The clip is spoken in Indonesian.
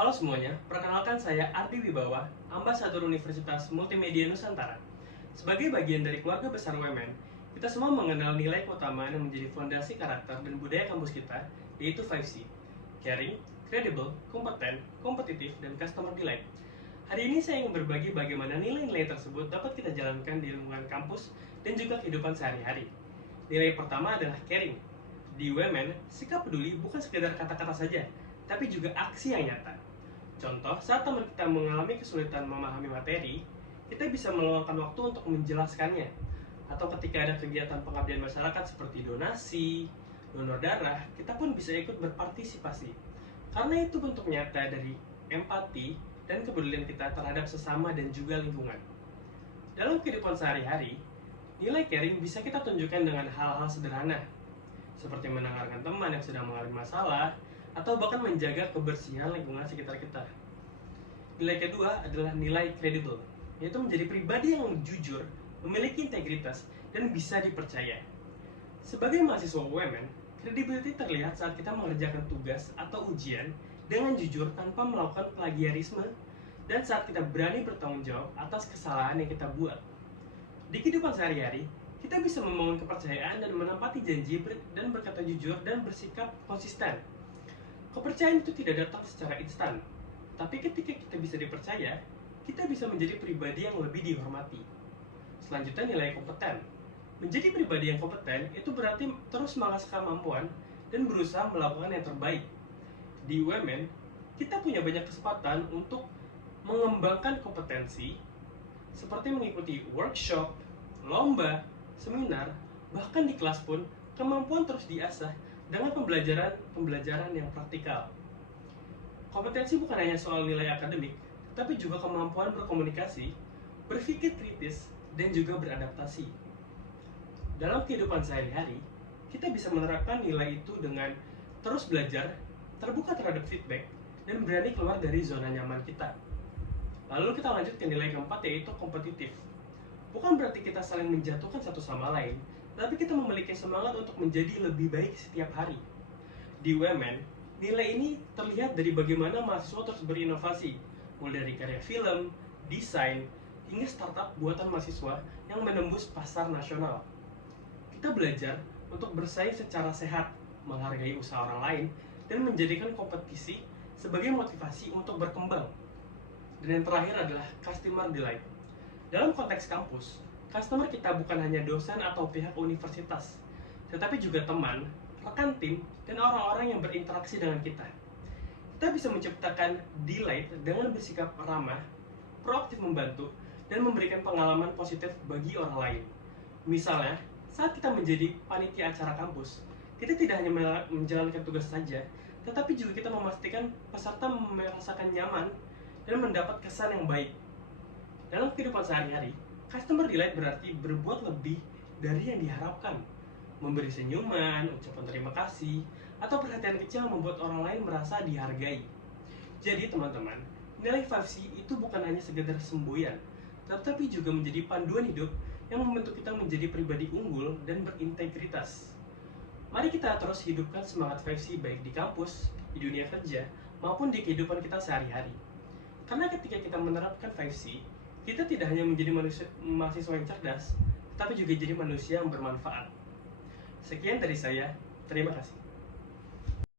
Halo semuanya, perkenalkan saya Ardi Wibawa, Ambasador Universitas Multimedia Nusantara. Sebagai bagian dari keluarga besar UMN, kita semua mengenal nilai keutamaan yang menjadi fondasi karakter dan budaya kampus kita, yaitu 5C. Caring, credible, kompeten, kompetitif, dan customer delight. Hari ini saya ingin berbagi bagaimana nilai-nilai tersebut dapat kita jalankan di lingkungan kampus dan juga kehidupan sehari-hari. Nilai pertama adalah caring. Di UMN, sikap peduli bukan sekedar kata-kata saja, tapi juga aksi yang nyata. Contoh, saat teman kita mengalami kesulitan memahami materi, kita bisa meluangkan waktu untuk menjelaskannya. Atau ketika ada kegiatan pengabdian masyarakat seperti donasi, donor darah, kita pun bisa ikut berpartisipasi. Karena itu bentuk nyata dari empati dan kepedulian kita terhadap sesama dan juga lingkungan. Dalam kehidupan sehari-hari, nilai caring bisa kita tunjukkan dengan hal-hal sederhana, seperti mendengarkan teman yang sedang mengalami masalah, atau bahkan menjaga kebersihan lingkungan sekitar kita. Nilai kedua adalah nilai credible, yaitu menjadi pribadi yang jujur, memiliki integritas, dan bisa dipercaya. Sebagai mahasiswa UMN, credibility terlihat saat kita mengerjakan tugas atau ujian dengan jujur tanpa melakukan plagiarisme, dan saat kita berani bertanggung jawab atas kesalahan yang kita buat. Di kehidupan sehari-hari, kita bisa membangun kepercayaan dan menepati janji dan berkata jujur dan bersikap konsisten. Kepercayaan itu tidak datang secara instan, tapi ketika kita bisa dipercaya, kita bisa menjadi pribadi yang lebih dihormati. Selanjutnya, nilai kompeten. Menjadi pribadi yang kompeten itu berarti terus mengasah kemampuan dan berusaha melakukan yang terbaik. Di UMN, kita punya banyak kesempatan untuk mengembangkan kompetensi seperti mengikuti workshop, lomba, seminar, bahkan di kelas pun kemampuan terus diasah dengan pembelajaran yang praktikal. Kompetensi bukan hanya soal nilai akademik, tapi juga kemampuan berkomunikasi, berpikir kritis, dan juga beradaptasi. Dalam kehidupan sehari-hari, kita bisa menerapkan nilai itu dengan terus belajar, terbuka terhadap feedback, dan berani keluar dari zona nyaman kita. Lalu kita lanjut ke nilai keempat, yaitu kompetitif. Bukan berarti kita saling menjatuhkan satu sama lain, tapi kita memiliki semangat untuk menjadi lebih baik setiap hari. Di UMN, nilai ini terlihat dari bagaimana mahasiswa terus berinovasi, mulai dari karya film, desain, hingga startup buatan mahasiswa yang menembus pasar nasional. Kita belajar untuk bersaing secara sehat, menghargai usaha orang lain, dan menjadikan kompetisi sebagai motivasi untuk berkembang. Dan yang terakhir adalah customer delight. Dalam konteks kampus, customer kita bukan hanya dosen atau pihak universitas, tetapi juga teman, rekan tim, dan orang-orang yang berinteraksi dengan kita. Kita bisa menciptakan delight dengan bersikap ramah, proaktif membantu, dan memberikan pengalaman positif bagi orang lain. Misalnya, saat kita menjadi panitia acara kampus, kita tidak hanya menjalankan tugas saja, tetapi juga kita memastikan peserta merasakan nyaman dan mendapat kesan yang baik. Dalam kehidupan sehari-hari, customer delight berarti berbuat lebih dari yang diharapkan, memberi senyuman, ucapan terima kasih, atau perhatian kecil yang membuat orang lain merasa dihargai. Jadi teman-teman, nilai 5C itu bukan hanya sekedar semboyan, tetapi juga menjadi panduan hidup yang membentuk kita menjadi pribadi unggul dan berintegritas. Mari kita terus hidupkan semangat 5C baik di kampus, di dunia kerja, maupun di kehidupan kita sehari-hari. Karena ketika kita menerapkan 5C, kita tidak hanya menjadi mahasiswa yang cerdas, tapi juga jadi manusia yang bermanfaat. Sekian dari saya, terima kasih.